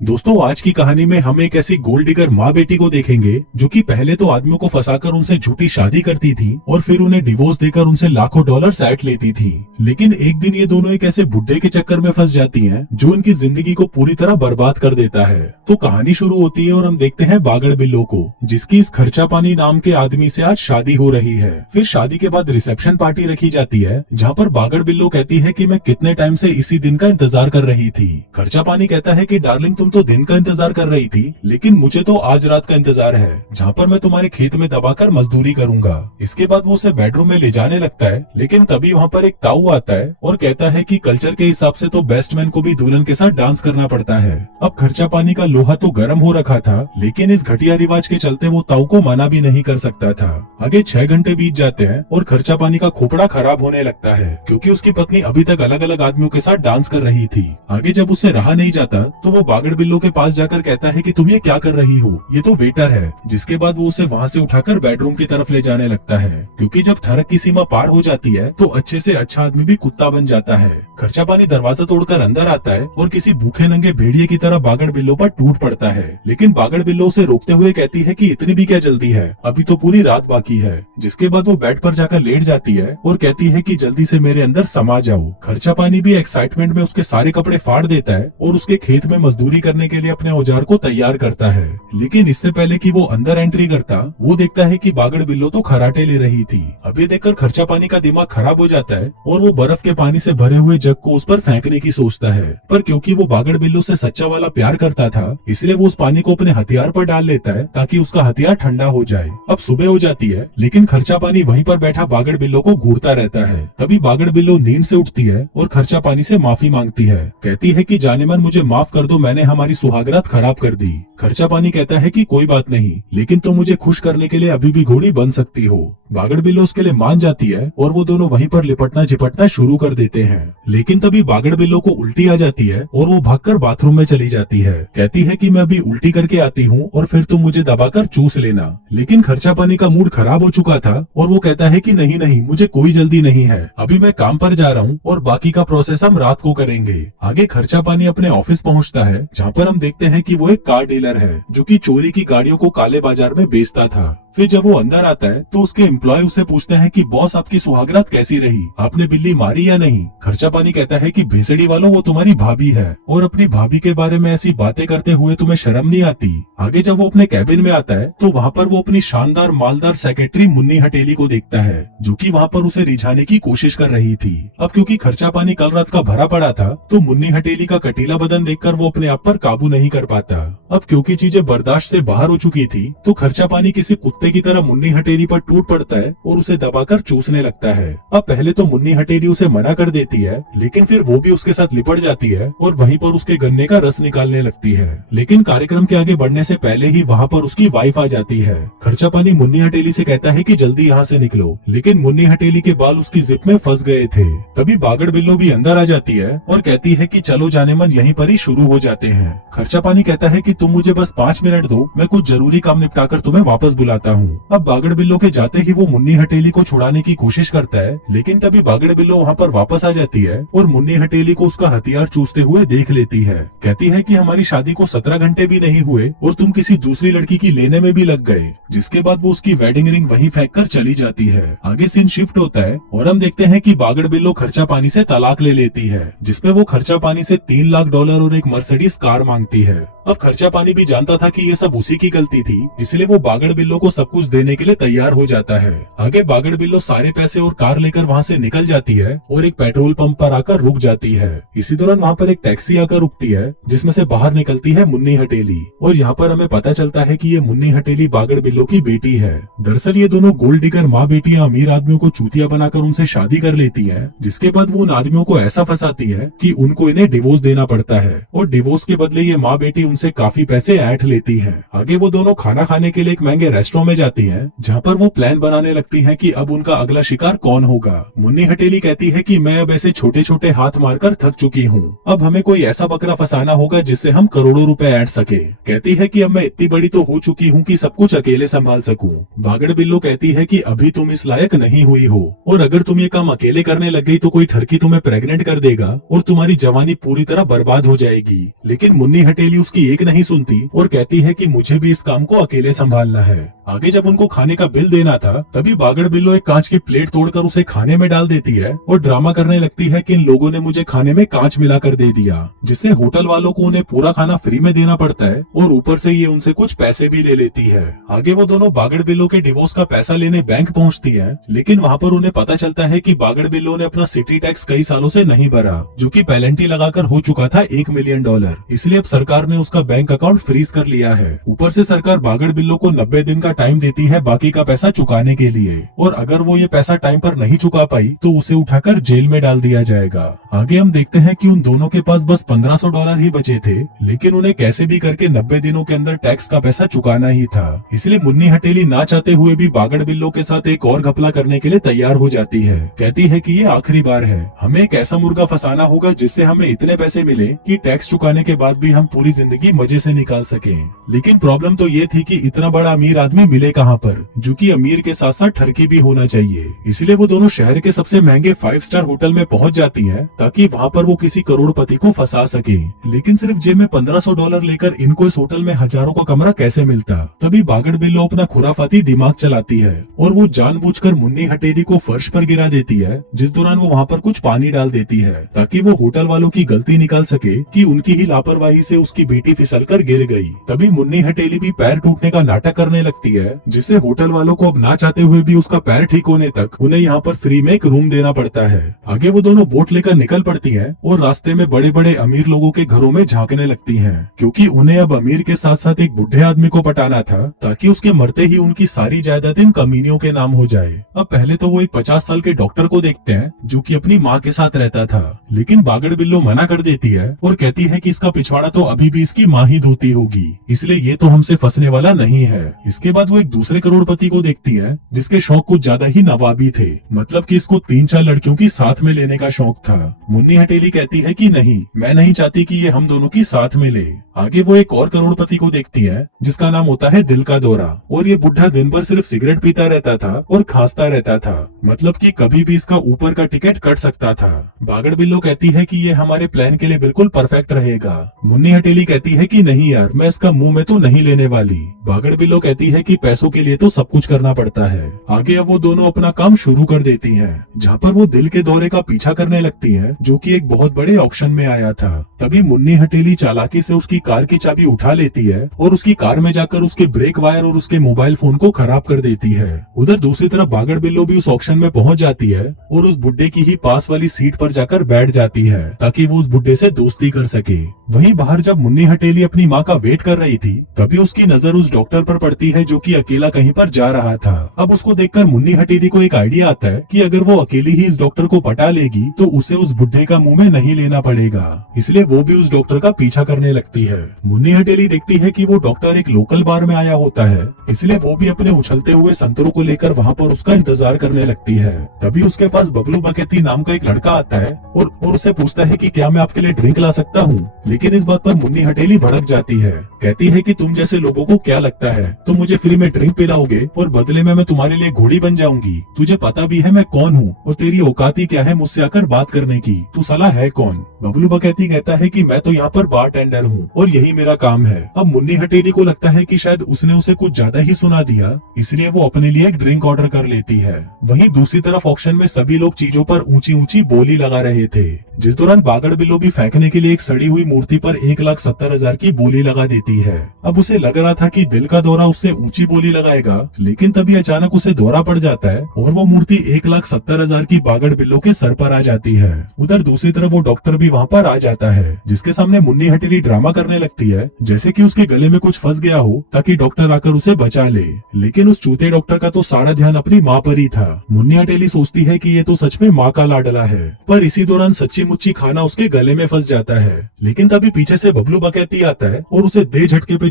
दोस्तों, आज की कहानी में हम एक ऐसी गोल्ड डिगर माँ बेटी को देखेंगे जो कि पहले तो आदमियों को फंसाकर उनसे झूठी शादी करती थी और फिर उन्हें डिवोर्स देकर उनसे लाखों डॉलर ऐंठ लेती थी। लेकिन एक दिन ये दोनों एक ऐसे बुड्ढे के चक्कर में फंस जाती हैं जो उनकी जिंदगी को पूरी तरह बर्बाद कर देता है। तो कहानी शुरू होती है और हम देखते हैं बागड़ बिल्लो को, जिसकी इस खर्चा पानी नाम के आदमी से आज शादी हो रही है। फिर शादी के बाद रिसेप्शन पार्टी रखी जाती है जहाँ पर बागड़ बिल्लो कहती है कि मैं कितने टाइम से इसी दिन का इंतजार कर रही थी। खर्चा पानी कहता है कि डार्लिंग, तुम तो दिन का इंतजार कर रही थी, लेकिन मुझे तो आज रात का इंतजार है जहाँ पर मैं तुम्हारे खेत में दबाकर मजदूरी करूंगा। इसके बाद वो उसे बेडरूम में ले जाने लगता है, लेकिन तभी वहाँ पर एक ताऊ आता है और कहता है कि कल्चर के हिसाब से तो बेस्ट मैन को भी दुल्हन के साथ डांस करना पड़ता है। अब खर्चा पानी का लोहा तो गर्म हो रखा था, लेकिन इस घटिया रिवाज के चलते वो ताऊ को मना भी नहीं कर सकता था। आगे 6 घंटे बीत जाते हैं और खर्चा पानी का खोपड़ा खराब होने लगता है क्योंकि उसकी पत्नी अभी तक अलग अलग आदमियों के साथ डांस कर रही थी। आगे जब उससे रहा नहीं जाता तो वो बागड़ बिल्लो के पास जाकर कहता है कि तुम ये क्या कर रही हो, ये तो वेटर है। जिसके बाद वो उसे वहाँ से उठाकर बेडरूम की तरफ ले जाने लगता है क्योंकि जब थरक की सीमा पार हो जाती है तो अच्छे से अच्छा आदमी भी कुत्ता बन जाता है। खर्चा पानी दरवाजा तोड़कर अंदर आता है और किसी भूखे नंगे भेड़िए की तरह बागड़ बिल्लो पर टूट पड़ता है, लेकिन बागड़ बिल्लो उसे रोकते हुए कहती है कि इतनी भी क्या जल्दी है, अभी तो पूरी रात बाकी है। जिसके बाद वो बेड पर जाकर लेट जाती है और कहती है कि जल्दी से मेरे अंदर समा जाओ। खर्चा पानी भी एक्साइटमेंट में उसके सारे कपड़े फाड़ देता है और उसके खेत में मजदूरी करने के लिए अपने औजार को तैयार करता है। लेकिन इससे पहले कि वो अंदर एंट्री करता, वो देखता है कि बागड़ बिल्लो तो खराटे ले रही थी। अब ये देखकर खर्चा पानी का दिमाग खराब हो जाता है और वो बर्फ के पानी से भरे हुए जग को उस पर फेंकने की सोचता है, पर क्योंकि वो बागड़ बिल्लो से सच्चा वाला प्यार करता था, इसलिए वो उस पानी को अपने हथियार पर डाल लेता है ताकि उसका हथियार ठंडा हो जाए। अब सुबह हो जाती है, लेकिन खर्चा पानी वहीं पर बैठा बागड़ बिल्लो को घूरता रहता है। तभी बागड़ बिल्लो नींद से उठती है और खर्चा पानी से माफी मांगती है। कहती है कि जानेमन मुझे माफ कर दो, मैंने हमारी सुहागरात खराब कर दी। खर्चा पानी कहता है कि कोई बात नहीं, लेकिन तुम मुझे खुश करने के लिए अभी भी घोड़ी बन सकती हो। बागड़ बिल्लो उसके लिए मान जाती है और वो दोनों वहीं पर लिपटना झिपटना शुरू कर देते हैं। लेकिन तभी बागड़ बिल्लो को उल्टी आ जाती है और वो भागकर बाथरूम में चली जाती है। कहती है कि मैं अभी उल्टी करके आती हूँ और फिर तुम मुझे दबाकर चूस लेना। लेकिन खर्चा पानी का मूड खराब हो चुका था और वो कहता है कि नहीं नहीं, मुझे कोई जल्दी नहीं है, अभी मैं काम पर जा रहा हूँ और बाकी का प्रोसेस हम रात को करेंगे। आगे खर्चा पानी अपने ऑफिस पहुँचता है जहाँ पर हम देखते हैं कि वो एक कार डीलर है जो कि चोरी की गाड़ियों को काले बाजार में बेचता था। फिर जब वो अंदर आता है तो उसके एम्प्लॉय उससे पूछते हैं कि बॉस, आपकी सुहागरात कैसी रही, आपने बिल्ली मारी या नहीं। खर्चा पानी कहता है कि भेसड़ी वालों, वो तुम्हारी भाभी है और अपनी भाभी के बारे में ऐसी बातें करते हुए तुम्हें शर्म नहीं आती। आगे जब वो अपने कैबिन में आता है तो वहाँ पर वो अपनी शानदार मालदार सेक्रेटरी मुन्नी हटेली को देखता है जो कि वहाँ पर उसे रिझाने की कोशिश कर रही थी। अब क्योंकि खर्चा पानी कल रात का भरा पड़ा था तो मुन्नी हटेली का कटीला बदन देखकर वो अपने आप पर काबू नहीं कर पाता। अब क्योंकि चीजें बर्दाश्त से बाहर हो चुकी थी तो खर्चा पानी किसी कुत्ते की तरह मुन्नी हटेली पर टूट पड़ता है और उसे दबाकर चूसने लगता है। अब पहले तो मुन्नी हटेली उसे मना कर देती है, लेकिन फिर वो भी उसके साथ लिपट जाती है और वहीं पर उसके गन्ने का रस निकालने लगती है। लेकिन कार्यक्रम के आगे बढ़ने से पहले ही वहाँ पर उसकी वाइफ आ जाती है। खर्चा पानी मुन्नी हटेली से कहता है कि जल्दी यहाँ से निकलो, लेकिन मुन्नी हटेली के बाल उसकी जिप में फंस गए थे। तभी बागड़ बिल्लो भी अंदर आ जाती है और कहती है कि चलो जानेमन, यहीं पर ही शुरू हो जाते हैं। खर्चा पानी कहता है कि तुम मुझे बस 5 मिनट दो, मैं कुछ जरूरी काम निपटाकर तुम्हें वापस बुलाता हूँ। अब बागड़ बिल्लो के जाते ही वो मुन्नी हटेली को छुड़ाने की कोशिश करता है, लेकिन तभी बागड़ बिल्लो वहाँ पर वापस आ जाती है और मुन्नी हटेली को उसका हथियार चूसते हुए देख लेती है। कहती है कि हमारी शादी को 17 घंटे भी नहीं हुए और तुम किसी दूसरी लड़की की लेने में भी लग गए। जिसके बाद वो उसकी वेडिंग रिंग वहीं फेंक कर चली जाती है। आगे सीन शिफ्ट होता है और हम देखते हैं कि बागड़ बिल्लो खर्चा पानी से तलाक ले लेती है, जिसमें वो खर्चा पानी से $3 लाख और एक मर्सिडीज कार मांगती है। अब खर्चा पानी भी जानता था कि ये सब उसी की गलती थी, इसलिए वो बागड़ बिल्लो को सब कुछ देने के लिए तैयार हो जाता है। आगे बागड़ बिल्लो सारे पैसे और कार लेकर वहाँ से निकल जाती है और एक पेट्रोल पंप पर आकर रुक जाती है। इसी दौरान वहाँ पर एक टैक्सी आकर रुकती है जिसमें से बाहर निकलती है मुन्नी हटेली और यहाँ पर हमें पता चलता है कि ये मुन्नी हटेली बागड़ बिल्लो की बेटी है। दरअसल ये दोनों गोल्ड डिगर माँ बेटियां अमीर आदमियों को चूतिया बनाकर उनसे शादी कर लेती है, जिसके बाद वो उन आदमियों को ऐसा फंसाती है कि उनको इन्हें डिवोर्स देना पड़ता है और डिवोर्स के बदले ये माँ बेटी उनसे काफी पैसे ऐंठ लेती है। आगे वो दोनों खाना खाने के लिए एक महंगे रेस्टोरेंट में जाती है जहाँ पर वो प्लान बनाने लगती है कि अब उनका अगला शिकार कौन होगा। मुन्नी हटेली कहती है कि मैं अब ऐसे छोटे छोटे हाथ मारकर थक चुकी हूँ, अब हमें कोई ऐसा बकरा फंसाना होगा जिससे हम करोड़ों रुपए ऐंठ सके। कहती है कि अब मैं इतनी बड़ी तो हो चुकी हूँ कि सब कुछ अकेले संभाल सकूं। बागड़ बिल्लो कहती है कि अभी तुम इस लायक नहीं हुई हो और अगर तुम ये काम अकेले करने लग गई तो कोई ठरकी तुम्हें प्रेग्नेंट कर देगा और तुम्हारी जवानी पूरी तरह बर्बाद हो जाएगी। लेकिन मुन्नी हटेली उसकी एक नहीं सुनती और कहती है कि मुझे भी इस काम को अकेले संभालना है। आगे जब उनको खाने का बिल देना था तभी बागड़ बिल्लो एक कांच की प्लेट तोड़कर उसे खाने में डाल देती है और ड्रामा करने लगती है कि इन लोगों ने मुझे खाने में कांच मिलाकर दे दिया, जिससे होटल वालों को उन्हें पूरा खाना फ्री में देना पड़ता है और ऊपर से ये उनसे कुछ पैसे भी ले लेती है। आगे वो दोनों बागड़ बिल्लो के डिवोर्स का पैसा लेने बैंक पहुंचती है, लेकिन वहाँ पर उन्हें पता चलता है कि बागड़ बिल्लो ने अपना सिटी टैक्स कई सालों से नहीं भरा, जो कि पेनल्टी लगाकर हो चुका था $1 मिलियन। इसलिए अब सरकार ने उसका बैंक अकाउंट फ्रीज कर लिया है। ऊपर से सरकार बागड़ बिल्लो को 90 दिन का टाइम देती है बाकी का पैसा चुकाने के लिए, और अगर वो ये पैसा टाइम पर नहीं चुका पाई तो उसे उठाकर जेल में डाल दिया जाएगा। आगे हम देखते हैं कि उन दोनों के पास बस $1500 ही बचे थे, लेकिन उन्हें कैसे भी करके 90 दिनों के अंदर टैक्स का पैसा चुकाना ही था। इसलिए मुन्नी हटेली ना चाहते हुए भी बागड़ बिल्लो के साथ एक और घपला करने के लिए तैयार हो जाती है। कहती है कि ये आखिरी बार है, हमें एक ऐसा मुर्गा फंसाना होगा जिससे हमें इतने पैसे मिले कि टैक्स चुकाने के बाद भी हम पूरी जिंदगी मजे से निकाल सकें। लेकिन प्रॉब्लम तो ये थी कि इतना बड़ा अमीर आदमी मिले कहाँ पर, जो कि अमीर के साथ साथ ठरकी भी होना चाहिए। इसलिए वो दोनों शहर के सबसे महंगे 5 स्टार होटल में पहुंच जाती हैं ताकि वहाँ पर वो किसी करोड़पति को फंसा सके। लेकिन सिर्फ जेब में $1500 लेकर इनको इस होटल में हजारों का कमरा कैसे मिलता। तभी बागड़ बिल्लो अपना खुराफाती दिमाग चलाती है और वो जानबूझकर मुन्नी हटेली को फर्श पर गिरा देती है, जिस दौरान वो वहाँ पर कुछ पानी डाल देती है ताकि वो होटल वालों की गलती निकाल सके कि उनकी ही लापरवाही से उसकी बेटी फिसलकर गिर गई। तभी मुन्नी हटेली भी पैर टूटने का नाटक करने लगती है, जिससे होटल वालों को अब ना चाहते हुए भी उसका पैर ठीक होने तक उन्हें यहाँ पर फ्री में एक रूम देना पड़ता है। आगे वो दोनों बोट लेकर निकल पड़ती हैं और रास्ते में बड़े बड़े अमीर लोगों के घरों में झांकने लगती हैं, क्योंकि उन्हें अब अमीर के साथ साथ एक बुढ़े आदमी को पटाना था ताकि उसके मरते ही उनकी सारी जायदाद इन कमीनियों के नाम हो जाए। अब पहले तो वो एक 50 साल के डॉक्टर को देखते हैं जो कि अपनी माँ के साथ रहता था, लेकिन बागड़ बिल्लो मना कर देती है और कहती है कि इसका पिछवाड़ा तो अभी भी इसकी माँ ही धोती होगी, इसलिए ये तो हमसे फंसने वाला नहीं है। इसके बाद वो एक दूसरे करोड़पति को देखती है जिसके शौक कुछ ज्यादा ही नवाबी थे, मतलब कि इसको 3-4 लड़कियों की साथ में लेने का शौक था। मुन्नी हटेली कहती है कि नहीं, मैं नहीं चाहती कि ये हम दोनों की साथ में ले। आगे वो एक और करोड़पति को देखती है जिसका नाम होता है दिल का दौरा, और ये बुढ़ा दिन भर सिर्फ सिगरेट पीता रहता था और खांसता रहता था, मतलब कि कभी भी इसका ऊपर का टिकट कट सकता था। बागड़ बिल्लो कहती है कि ये हमारे प्लान के लिए बिल्कुल परफेक्ट रहेगा। मुन्नी हटेली कहती है कि नहीं यार, मैं इसका मुंह में तो नहीं लेने वाली। बागड़ बिल्लो कहती है कि पैसों के लिए तो सब कुछ करना पड़ता है। आगे अब वो दोनों अपना काम शुरू कर देती हैं, जहाँ पर वो दिल के दौरे का पीछा करने लगती हैं, जो कि एक बहुत बड़े ऑक्शन में आया था। तभी मुन्नी हटेली चालाकी से उसकी कार की चाबी उठा लेती है और उसकी कार में जाकर उसके ब्रेक वायर और उसके मोबाइल फोन को खराब कर देती है। उधर दूसरी तरफ बागड़ बिल्लो भी उस ऑक्शन में पहुंच जाती है और उस बुड्ढे की ही पास वाली सीट पर जाकर बैठ जाती है ताकि वो उस बुड्ढे से दोस्ती कर सके। वहीं बाहर जब मुन्नी हटेली अपनी माँ का वेट कर रही थी तभी उसकी नजर उस डॉक्टर पर पड़ती है जो कि अकेला कहीं पर जा रहा था। अब उसको देखकर मुन्नी हटेली को एक आइडिया आता है कि अगर वो अकेली ही इस डॉक्टर को पटा लेगी तो उसे उस बुड्ढे का मुंह में नहीं लेना पड़ेगा, इसलिए वो भी उस डॉक्टर का पीछा करने लगती है। मुन्नी हटेली देखती है कि वो डॉक्टर एक लोकल बार में आया होता है, इसलिए वो भी अपने उछलते हुए संतरों को लेकर वहाँ पर उसका इंतजार करने लगती है। तभी उसके पास बबलू बकेती नाम का एक लड़का आता है और उससे पूछता है कि क्या मैं आपके लिए ड्रिंक ला सकता हूँ। लेकिन इस बात पर मुन्नी हटेली भड़क जाती है, कहती है कि तुम जैसे लोगों को क्या लगता है तुम मुझे फ्री में ड्रिंक पिलाओगे और बदले में मैं तुम्हारे लिए घोड़ी बन जाऊंगी। तुझे पता भी है मैं कौन हूँ और तेरी औकाती क्या है मुझसे आकर बात करने की, तू साला है कौन। बबलू बकैती कहता है कि मैं तो यहाँ पर बार टेंडर हूँ और यही मेरा काम है। अब मुन्नी हटेली को लगता है कि शायद उसने उसे कुछ ज्यादा ही सुना दिया, इसलिए वो अपने लिए एक ड्रिंक ऑर्डर कर लेती है। वहीं दूसरी तरफ ऑक्शन में सभी लोग चीजों पर ऊंची ऊंची बोली लगा रहे थे, जिस दौरान बागड़ बिल्लो भी फेंकने के लिए एक सड़ी हुई मूर्ति पर 1,70,000 की बोली लगा देती है। अब उसे लग रहा था कि दिल का दौरा उससे ऊंची बोली लगाएगा, लेकिन तभी अचानक उसे दौरा पड़ जाता है और वो मूर्ति 1,70,000 की बागड़ बिल्लो के सर पर आ जाती है। उधर दूसरी तरफ वो डॉक्टर भी वहाँ पर आ जाता है, जिसके सामने मुन्नी हटेली ड्रामा करने लगती है जैसे कि उसके गले में कुछ फंस गया हो ताकि डॉक्टर आकर उसे बचा ले। लेकिन उस चूते डॉक्टर का तो सारा ध्यान अपनी माँ पर ही था। मुन्नी हटेली सोचती है कि ये तो सच में माँ का लाडला है, पर इसी दौरान सच्ची मुच्ची खाना उसके गले में फंस जाता है। लेकिन तभी पीछे से बबलू बकैती आता है और उसे दे झटके पे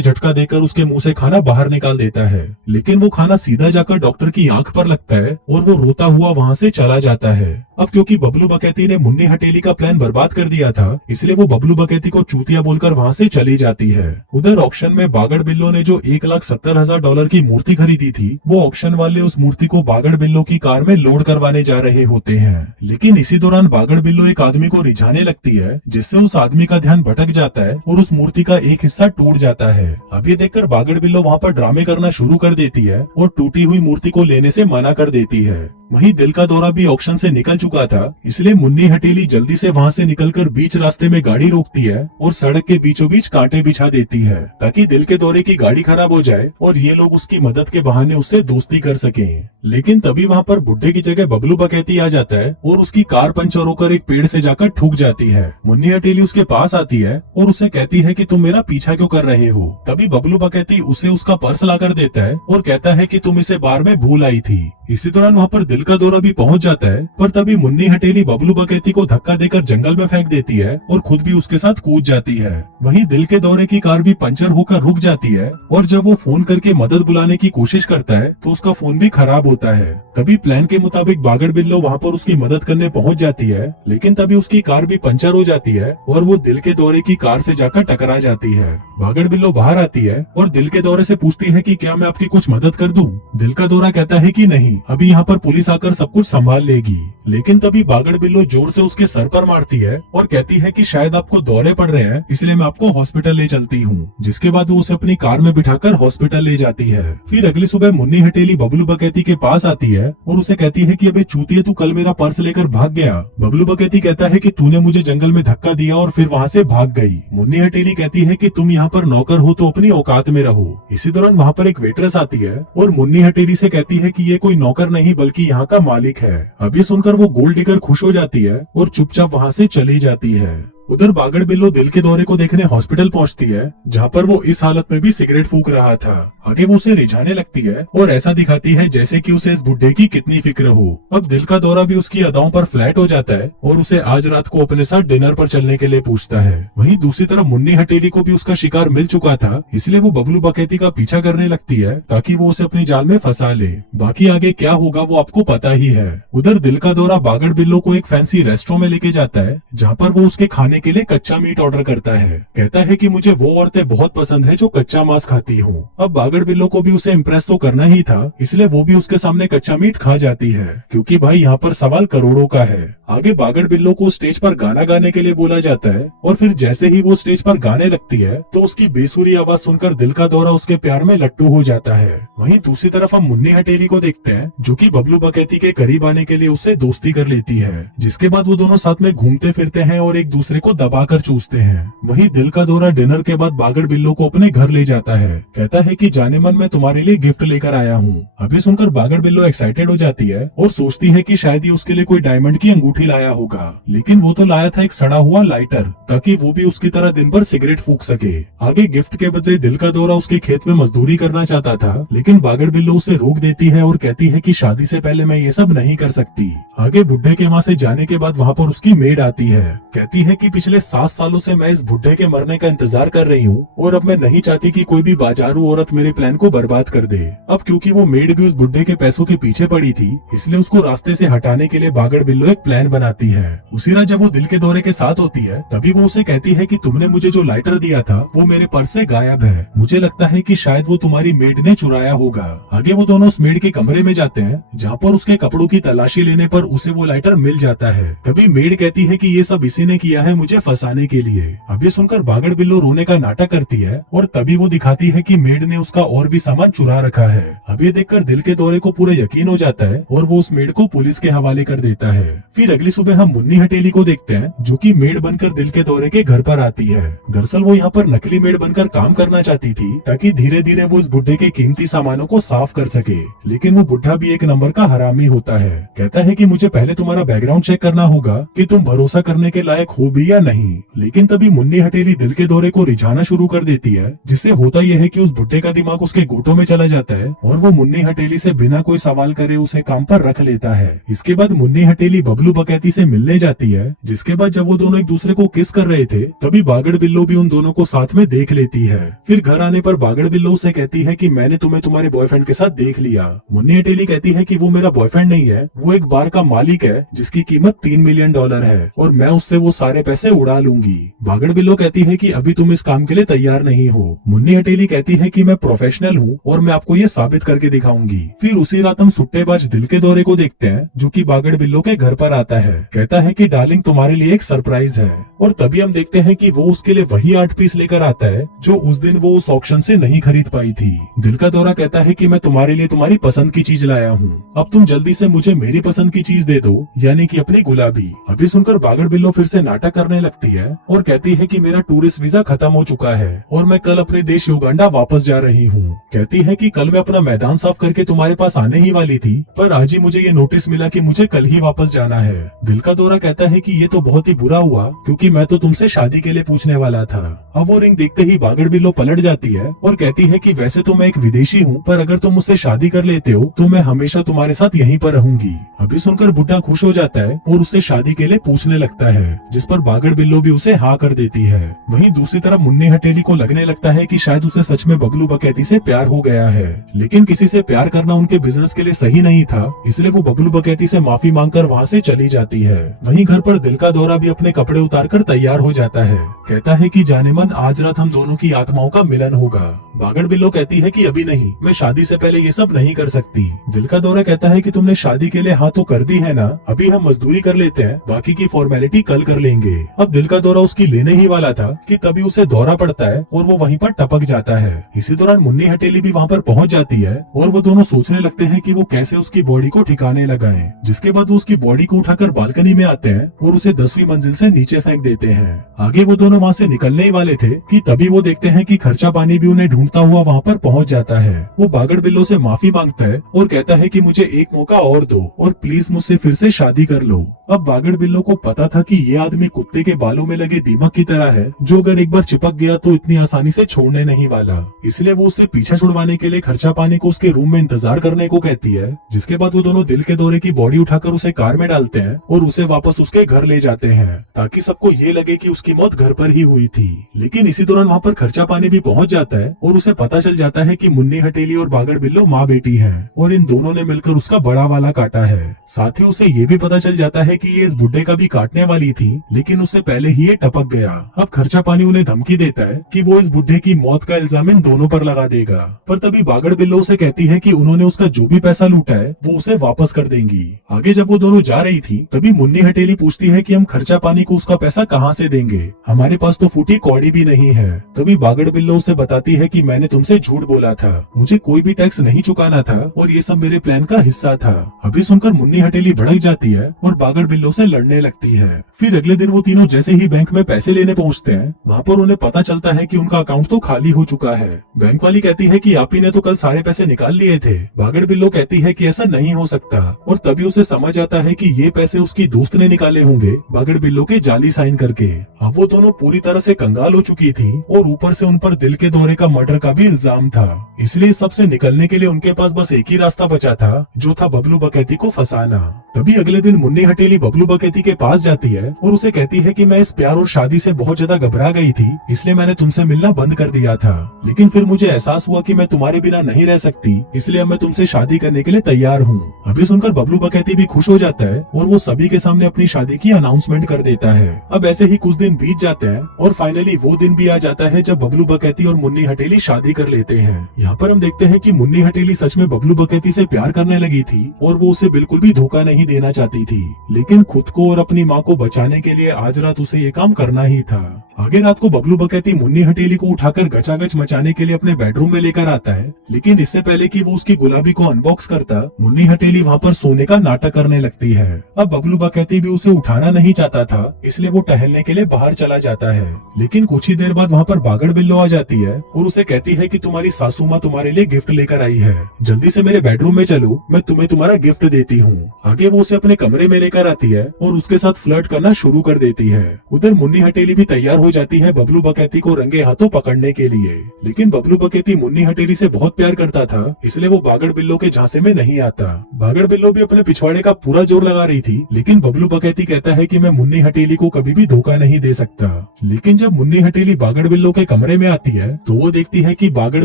झटका देकर उसके मुंह से खाना बाहर निकाल देता है। लेकिन वो खाना सीधा जाकर डॉक्टर की आंख पर लगता है और वो रोता हुआ वहाँ से चला जाता है। अब क्योंकि बबलू बकैती ने मुन्नी हटेली का प्लान बर्बाद कर दिया था, इसलिए वो बबलू बकैती को चूतिया बोलकर वहाँ से चली जाती है। उधर ऑक्शन में बागड़ बिल्लो ने जो $1,70,000 की मूर्ति खरीदी थी, वो ऑक्शन वाले उस मूर्ति को बागड़ बिल्लो की कार में लोड करवाने जा रहे होते हैं। लेकिन इसी दौरान बागड़ बिल्लो एक आदमी को रिझाने लगती है, जिससे उस आदमी का ध्यान भटक जाता है और उस मूर्ति का एक हिस्सा टूट जाता है। अब ये देखकर बागड़ बिल्लो वहाँ पर ड्रामे करना शुरू कर देती है और टूटी हुई मूर्ति को लेने से मना कर देती है। वहीं दिल का दौरा भी ऑक्शन से निकल चुका था, इसलिए मुन्नी हटेली जल्दी से वहाँ से निकलकर बीच रास्ते में गाड़ी रोकती है और सड़क के बीचों बीच कांटे बिछा देती है, ताकि दिल के दौरे की गाड़ी खराब हो जाए और ये लोग उसकी मदद के बहाने उससे दोस्ती कर सकें। लेकिन तभी वहाँ पर बुड्ढे की जगह बबलू बकैती आ जाता है और उसकी कार पंचर होकर एक पेड़ से जाकर ठुक जाती है। मुन्नी हटेली उसके पास आती है और उसे कहती है कि तुम मेरा पीछा क्यों कर रहे हो। तभी बबलू बकैती उसे उसका पर्स लाकर देता है और कहता है कि तुम इसे बार में भूल आई थी। इसी दौरान वहाँ पर दिल का दौरा भी पहुँच जाता है, पर तभी मुन्नी हटेली बबलू बकैती को धक्का देकर जंगल में फेंक देती है और खुद भी उसके साथ कूद जाती है। वहीं दिल के दौरे की कार भी पंचर होकर रुक जाती है और जब वो फोन करके मदद बुलाने की कोशिश करता है तो उसका फोन भी खराब होता है। तभी प्लान के मुताबिक बागड़ बिल्लो वहाँ पर उसकी मदद करने पहुँच जाती है, लेकिन तभी उसकी कार भी पंचर हो जाती है और वो दिल के दौरे की कार से जाकर टकरा जाती है। बागड़ बिल्लो बाहर आती है और दिल के दौरे से पूछती है कि क्या मैं आपकी कुछ मदद कर दूं? दिल का दौरा कहता है कि नहीं, अभी यहाँ पर पुलिस आकर सब कुछ संभाल लेगी। लेकिन तभी बागड़ बिल्लो जोर से उसके सर पर मारती है और कहती है कि शायद आपको दौरे पड़ रहे हैं, इसलिए मैं आपको हॉस्पिटल ले चलती हूँ। जिसके बाद वो उसे अपनी कार में बिठाकर हॉस्पिटल ले जाती है। फिर अगली सुबह मुन्नी हटेली बबलू बकैती के पास आती है और उसे कहती है कि अबे चूतिए, तू कल मेरा पर्स लेकर भाग गया। बबलू बकैती कहता है कि तूने मुझे जंगल में धक्का दिया और फिर वहाँ से भाग गई। मुन्नी हटेली कहती है कि तुम यहाँ पर नौकर हो तो अपनी औकात में रहो। इसी दौरान वहाँ पर एक वेट्रेस आती है और मुन्नी हटेली से कहती है कि ये कोई नौकर नहीं बल्कि यहाँ का मालिक है। अब ये सुनकर वो गोल्ड डिगर खुश हो जाती है और चुपचाप वहाँ से चली जाती है। उधर बागड़ बिल्लो दिल के दौरे को देखने हॉस्पिटल पहुंचती है, जहां पर वो इस हालत में भी सिगरेट फूंक रहा था। आगे वो उसे रिझाने लगती है और ऐसा दिखाती है जैसे कि उसे इस बुड्ढे की कितनी फिक्र हो। अब दिल का दौरा भी उसकी अदाओं पर फ्लैट हो जाता है और उसे आज रात को अपने साथ डिनर पर चलने के लिए पूछता है। वहीं दूसरी तरफ मुन्नी हटेली को भी उसका शिकार मिल चुका था, इसलिए वो बबलू बकैती का पीछा करने लगती है ताकि वो उसे अपनी जाल में फंसा ले। बाकी आगे क्या होगा वो आपको पता ही है। उधर दिल का दौरा बागड़ बिल्लो को एक फैंसी रेस्टोरेंट में लेके जाता है, जहाँ पर वो उसके खाने के लिए कच्चा मीट ऑर्डर करता है। कहता है कि मुझे वो औरतें बहुत पसंद है जो कच्चा मांस खाती हूँ। अब बागड़ बिल्लो को भी उसे इम्प्रेस तो करना ही था, इसलिए वो भी उसके सामने कच्चा मीट खा जाती है, क्योंकि भाई यहाँ पर सवाल करोड़ों का है। आगे बागड़ बिल्लो को स्टेज पर गाना गाने के लिए बोला जाता है और फिर जैसे ही वो स्टेज पर गाने लगती है तो उसकी बेसुरी आवाज सुनकर दिल का दौरा उसके प्यार में लट्टू हो जाता है। वहीं दूसरी तरफ हम मुन्नी हटेली को देखते हैं, जो कि बबलू बकैती के करीब आने के लिए उससे दोस्ती कर लेती है, जिसके बाद वो दोनों साथ में घूमते फिरते हैं और एक दूसरे को दबाकर चूसते हैं। वहीं दिल का दौरा डिनर के बाद बागड़ बिल्लो को अपने घर ले जाता है। कहता है कि जाने मन मैं तुम्हारे लिए गिफ्ट लेकर आया हूँ। अभी सुनकर बागड़ बिल्लो एक्साइटेड हो जाती है और सोचती है कि शायद ये उसके लिए कोई डायमंड की अंगूठी लाया होगा, लेकिन वो तो लाया था एक सड़ा हुआ लाइटर, ताकि वो भी उसकी तरह दिन भर सिगरेट फूंक सके। आगे गिफ्ट के बदले दिल का दौरा उसके खेत में मजदूरी करना चाहता था, लेकिन बागड़ बिल्लो उसे रोक देती है और कहती है कि शादी से पहले मैं ये सब नहीं कर सकती। आगे बुड्ढे के वहाँ से जाने के बाद वहाँ पर उसकी मेड आती है। कहती है कि पिछले 7 सालों से मैं इस बुड्ढे के मरने का इंतजार कर रही हूँ और अब मैं नहीं चाहती कि कोई भी बाजारू औरत मेरे प्लान को बर्बाद कर दे। अब क्योंकि वो मेड भी उस बुड्ढे के पैसों के पीछे पड़ी थी, इसलिए उसको रास्ते से हटाने के लिए बागड़ बिल्लो एक प्लान बनाती है। उसी रात जब वो दिल के दौरे के साथ होती है, तभी वो उसे कहती है कि तुमने मुझे जो लाइटर दिया था वो मेरे पर्स से गायब है। मुझे लगता है कि शायद वो तुम्हारी मेड ने चुराया होगा। आगे वो दोनों उस मेड के कमरे में जाते हैं, जहाँ पर उसके कपड़ों की तलाशी लेने पर उसे वो लाइटर मिल जाता है। तभी मेड कहती है कि ये सब इसी ने किया है मुझे फंसाने के लिए। अब ये सुनकर बागड़ बिल्लो रोने का नाटक करती है और तभी वो दिखाती है कि मेड ने उसका और भी सामान चुरा रखा है। अब ये देखकर दिल के दौरे को पूरा यकीन हो जाता है और वो उस मेड को पुलिस के हवाले कर देता है। फिर अगली सुबह हम मुन्नी हटेली को देखते हैं, जो कि मेड बनकर दिल के दौरे के घर पर आती है। दरअसल वो यहाँ पर नकली मेड बनकर काम करना चाहती थी, ताकि धीरे धीरे वो इस बुड्ढे के कीमती सामानों को साफ कर सके। लेकिन वो बुड्ढा भी एक नंबर का हरामी होता है। कहता है कि मुझे पहले तुम्हारा बैकग्राउंड चेक करना होगा कि तुम भरोसा करने के लायक हो भी या या नहीं। लेकिन तभी मुन्नी हटेली दिल के दौरे को रिझाना शुरू कर देती है, जिससे होता यह है कि उस बुड्ढे का दिमाग उसके गोटों में चला जाता है और वो मुन्नी हटेली से बिना कोई सवाल करे उसे काम पर रख लेता है। इसके बाद मुन्नी हटेली बबलू बकैती से मिलने जाती है, जिसके बाद जब वो दोनों एक दूसरे को किस कर रहे थे तभी बागड़ बिल्लो भी उन दोनों को साथ में देख लेती है। फिर घर आने पर बागड़ बिल्लो उसे कहती है कि मैंने तुम्हें तुम्हारे बॉयफ्रेंड के साथ देख लिया। मुन्नी हटेली कहती है कि वो मेरा बॉयफ्रेंड नहीं है, वो एक बार का मालिक है जिसकी कीमत $3 मिलियन है और मैं उससे वो सारे पैसे उड़ा लूंगी। बागड़ बिल्लो कहती है कि अभी तुम इस काम के लिए तैयार नहीं हो। मुन्नी हटेली कहती है कि मैं प्रोफेशनल हूँ और मैं आपको ये साबित करके दिखाऊंगी। फिर उसी रात हम सुट्टेबाज दिल के दौरे को देखते हैं, जो कि बागड़ बिल्लो के घर पर आता है। कहता है कि डार्लिंग तुम्हारे लिए एक सरप्राइज है, और तभी हम देखते हैं कि वो उसके लिए वही 8 पीस लेकर आता है जो उस दिन वो उस ऑक्शन से नहीं खरीद पाई थी। दिल का दौरा कहता है कि मैं तुम्हारे लिए तुम्हारी पसंद की चीज लाया हूँ, अब तुम जल्दी से मुझे मेरी पसंद की चीज दे दो, यानी कि अपनी गुलाबी। अभी सुनकर बागड़ बिल्लो फिर से नाटक करने लगती है और कहती है कि मेरा टूरिस्ट वीजा खत्म हो चुका है और मैं कल अपने देश युगांडा वापस जा रही हूँ। कहती है कि कल मैं अपना मैदान साफ करके तुम्हारे पास आने ही वाली थी, पर आज ही मुझे ये नोटिस मिला कि मुझे कल ही वापस जाना है। दिल का दौरा कहता है कि ये तो बहुत ही बुरा हुआ, क्योंकि मैं तो तुमसे शादी के लिए पूछने वाला था। अब वो रिंग देखते ही बागड़ बिल्लो पलट जाती है और कहती है कि वैसे तो मैं एक विदेशी हूँ, पर अगर तुम मुझसे शादी कर लेते हो तो मैं हमेशा तुम्हारे साथ यहीं पर रहूंगी। अभी सुनकर बुड्ढा खुश हो जाता है और उससे शादी के लिए पूछने लगता है, जिस पर बागड़ बिल्लो भी उसे हाँ कर देती है। वहीं दूसरी तरफ मुन्नी हटेली को लगने लगता है कि शायद उसे सच में बबलू बकैती से प्यार हो गया है, लेकिन किसी से प्यार करना उनके बिजनेस के लिए सही नहीं था, इसलिए वो बबलू बकैती से माफी मांगकर वहाँ से चली जाती है। वहीं घर पर दिल का दौरा भी अपने कपड़े उतारकर तैयार हो जाता है। कहता है कि जाने मन आज रात हम दोनों की आत्माओं का मिलन होगा। बागड़ बिल्लो कहती है कि अभी नहीं, मैं शादी से पहले ये सब नहीं कर सकती। दिल का दौरा कहता है कि तुमने शादी के लिए हाँ तो कर दी है ना, अभी हम मजदूरी कर लेते हैं, बाकी की फॉर्मेलिटी कल कर लेंगे। अब दिल का दौरा उसकी लेने ही वाला था कि तभी उसे दौरा पड़ता है और वो वहीं पर टपक जाता है। इसी दौरान मुन्नी हटेली भी वहाँ पर पहुँच जाती है और वो दोनों सोचने लगते हैं कि वो कैसे उसकी बॉडी को ठिकाने लगाएं। जिसके बाद वो उसकी बॉडी को उठाकर बालकनी में आते हैं और उसे 10वीं मंजिल से नीचे फेंक देते हैं। आगे वो दोनों वहाँ से निकलने ही वाले थे कि तभी वो देखते हैं कि खर्चा पानी भी उन्हें ढूंढता हुआ वहाँ पर पहुँच जाता है। वो बागड़ बिल्लो से माफी मांगता है और कहता है कि मुझे एक मौका और दो और प्लीज मुझसे फिर से शादी कर लो। अब बागड़ बिल्लो को पता था कि ये आदमी कुत्ते के बालों में लगे दीमक की तरह है, जो अगर एक बार चिपक गया तो इतनी आसानी से छोड़ने नहीं वाला। इसलिए वो उससे पीछा छुड़वाने के लिए खर्चा पानी को उसके रूम में इंतजार करने को कहती है। जिसके बाद वो दोनों दिल के दौरे की बॉडी उठाकर उसे कार में डालते हैं और उसे वापस उसके घर ले जाते हैं, ताकि सबको ये लगे कि उसकी मौत घर पर ही हुई थी। लेकिन इसी दौरान वहाँ पर खर्चा पानी भी पहुँच जाता है और उसे पता चल जाता है कि मुन्नी हटेली और बागड़ बिल्लो माँ बेटी है और इन दोनों ने मिलकर उसका बड़ा वाला काटा है। साथ ही उसे ये भी पता चल जाता है कि ये इस बुड्ढे का भी काटने वाली थी, लेकिन उससे पहले ही ये टपक गया। अब खर्चा पानी उन्हें धमकी देता है कि वो इस बुड्ढे की मौत का इल्जाम इन दोनों पर लगा देगा, पर तभी बागड़ बिल्लो उसे कहती है कि उन्होंने उसका जो भी पैसा लूटा है वो उसे वापस कर देंगी। आगे जब वो दोनों जा रही थी तभी मुन्नी हटेली पूछती है कि हम खर्चा पानी को उसका पैसा कहाँ से देंगे, हमारे पास तो फूटी कौड़ी भी नहीं है। तभी बागड़ बिल्लो उसे बताती है कि मैंने तुमसे झूठ बोला था, मुझे कोई भी टैक्स नहीं चुकाना था और ये सब मेरे प्लान का हिस्सा था। अभी सुनकर मुन्नी हटेली भड़क जाती है और बागड़ बिल्लो से लड़ने लगती है। फिर अगले दिन वो तीनों जैसे ही बैंक में पैसे लेने पहुंचते हैं, वहाँ पर उन्हें पता चलता है कि उनका अकाउंट तो खाली हो चुका है। बैंक वाली कहती है कि आप ही ने तो कल सारे पैसे निकाल लिए थे। बागड़ बिल्लो कहती है कि ऐसा नहीं हो सकता और तभी उसे समझ आता है कि ये पैसे उसकी दोस्त ने निकाले होंगे बागड़ बिल्लो के जाली साइन करके। अब वो दोनों पूरी तरह से कंगाल हो चुकी थी और ऊपर से उन पर दिल के दौरे का मर्डर का भी इल्जाम था। इसलिए सबसे निकलने के लिए उनके पास बस एक ही रास्ता बचा था, जो था बबलू बकैती को फंसाना। तभी अगले दिन मुन्नी हटेली बबलू बकैती के पास जाती है और उसे कहती है कि मैं इस प्यार और शादी से बहुत ज्यादा घबरा गई थी, इसलिए मैंने तुमसे मिलना बंद कर दिया था, लेकिन फिर मुझे एहसास हुआ कि मैं तुम्हारे बिना नहीं रह सकती, इसलिए अब मैं तुमसे शादी करने के लिए तैयार हूँ। अभी सुनकर बबलू बकैती भी खुश हो जाता है और वो सभी के सामने अपनी शादी की अनाउंसमेंट कर देता है। अब ऐसे ही कुछ दिन बीत जाते हैं और फाइनली वो दिन भी आ जाता है जब बबलू बकैती और मुन्नी हटेली शादी कर लेते हैं। यहाँ पर हम देखते हैं कि मुन्नी हटेली सच में बबलू बकैती से प्यार करने लगी थी और वो उसे बिल्कुल भी धोखा नहीं देना चाहती थी, लेकिन खुद को और अपनी माँ को बचाने के लिए आज रात उसे ये काम करना ही था। आगे रात को बबलू बकैती मुन्नी हटेली को उठाकर गचागच मचाने के लिए अपने बेडरूम में लेकर आता है, लेकिन इससे पहले कि वो उसकी गुलाबी को अनबॉक्स करता, मुन्नी हटेली वहाँ पर सोने का नाटक करने लगती है। अब बबलू बकैती भी उसे उठाना नहीं चाहता था, इसलिए वो टहलने के लिए बाहर चला जाता है। लेकिन कुछ ही देर बाद वहाँ पर बागड़ बिल्लो आ जाती है और उसे कहती है कि तुम्हारी सासू माँ तुम्हारे लिए गिफ्ट लेकर आई है, जल्दी से मेरे बेडरूम में चलो, मैं तुम्हें तुम्हारा गिफ्ट देती हूँ। आगे वो उसे अपने कमरे में लेकर आती है और उसके साथ फ्लर्ट करना शुरू कर देती है। उधर मुन्नी हटेली भी तैयार हो जाती है बबलू बकैती को रंगे हाथों पकड़ने के लिए, लेकिन बबलू बकैती मुन्नी हटेली से बहुत प्यार करता था, इसलिए वो बागड़ बिल्लो के झांसे में नहीं आता। बागड़ बिल्लो भी अपने पिछवाड़े का पूरा जोर लगा रही थी, लेकिन बबलू बकैती कहता है कि मैं मुन्नी हटेली को कभी भी धोखा नहीं दे सकता। लेकिन जब मुन्नी हटेली बागड़ बिल्लो के कमरे में आती है तो वो देखती है कि बागड़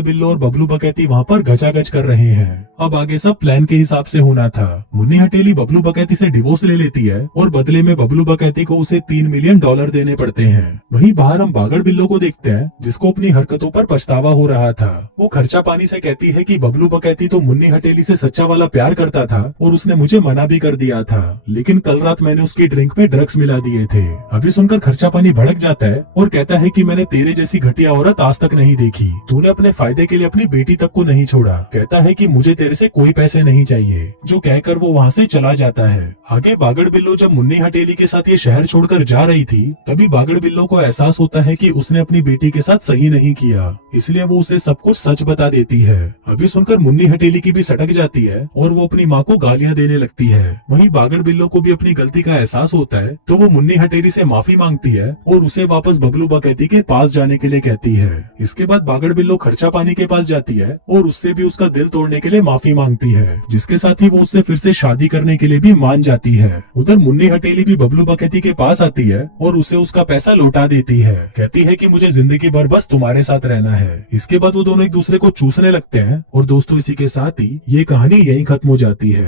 बिल्लो और बबलू बकैती वहाँ पर गचागच कर रहे हैं। अब आगे सब प्लान के हिसाब से होना था। मुन्नी हटेली बबलू बकैती से डिवोर्स ले लेती है और बदले में बबलू बकैती को उसे $3 मिलियन देने पड़ते हैं। वहीं बाहर हम बागड़ बिल्लो को देखते हैं जिसको अपनी हरकतों पर पछतावा हो रहा था। वो खर्चा पानी से कहती है कि बबलू बकैती तो मुन्नी हटेली से सच्चा वाला प्यार करता था और उसने मुझे मना भी कर दिया था, लेकिन कल रात मैंने उसकी ड्रिंक में ड्रग्स मिला दिए थे। अभी सुनकर खर्चा पानी भड़क जाता है और कहता है कि मैंने तेरे जैसी घटिया औरत आज तक नहीं देखी। तूने अपने फायदे के लिए अपनी बेटी तक को नहीं छोड़ा। कहता है कि मुझे तेरे से कोई पैसे नहीं चाहिए, जो कहकर वो वहाँ से चला जाता है। आगे बागड़ बिल्लो जब मुन्नी हटेली के साथ ये शहर छोड़कर जा रही थी, तभी बागड़ बिल्लो को एहसास होता है कि उसने अपनी बेटी के साथ सही नहीं किया, इसलिए वो उसे सब कुछ सच बता देती है। अभी सुनकर मुन्नी हटेली की भी सटक जाती है और वो अपनी माँ को गालियाँ देने लगती है। वहीं बागड़ बिल्लो को भी अपनी गलती का एहसास होता है, तो वो मुन्नी हटेली से माफी मांगती है और उसे वापस बबलू बकैती के पास जाने के लिए कहती है। इसके बाद बागड़ बिल्लो खर्चा पानी के पास जाती है और उससे भी उसका दिल तोड़ने के लिए माफी मांगती है, जिसके साथ ही वो उससे फिर से शादी करने के लिए भी मान जाती है। उधर मुन्नी हटेली भी बबलू बकैती के पास आती है और उसे उसका पैसा लौटा देती है। कहती है कि मुझे जिंदगी भर बस तुम्हारे साथ रहना है। इसके बाद वो दोनों एक दूसरे को चूसने लगते हैं और दोस्तों इसी के साथ ही ये कहानी यहीं खत्म हो जाती है।